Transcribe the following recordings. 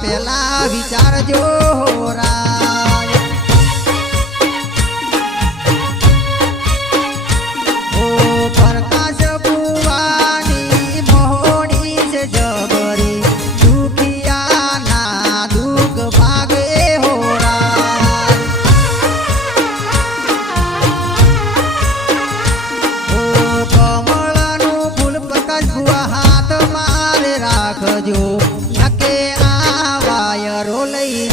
પેલા વિચારજો.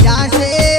can't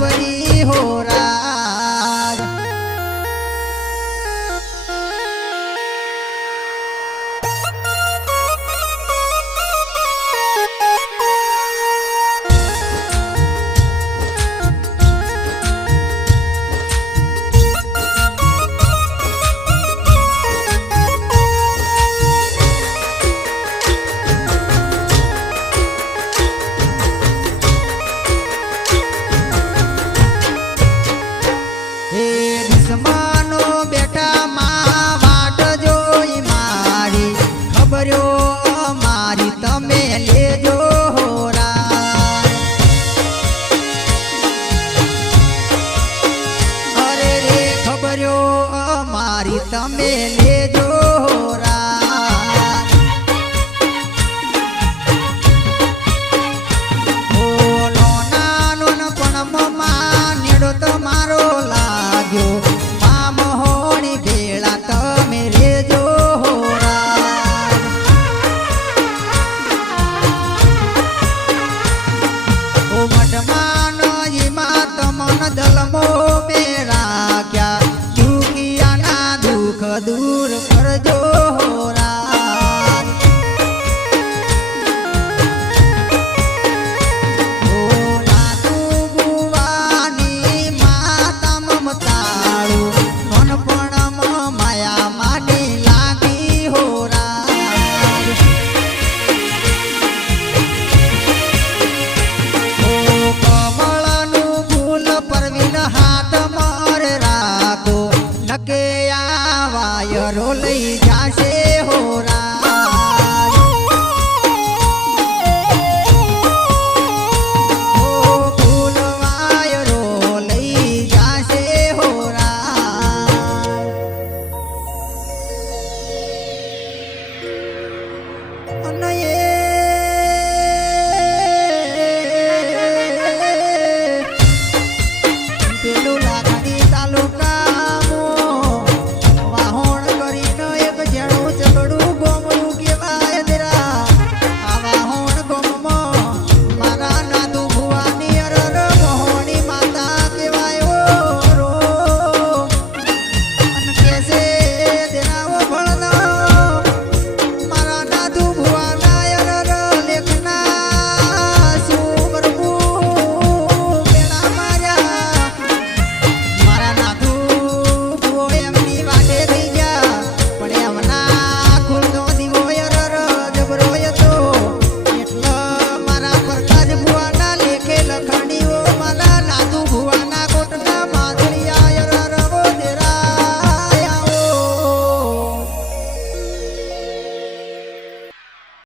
સાવરી Hora interior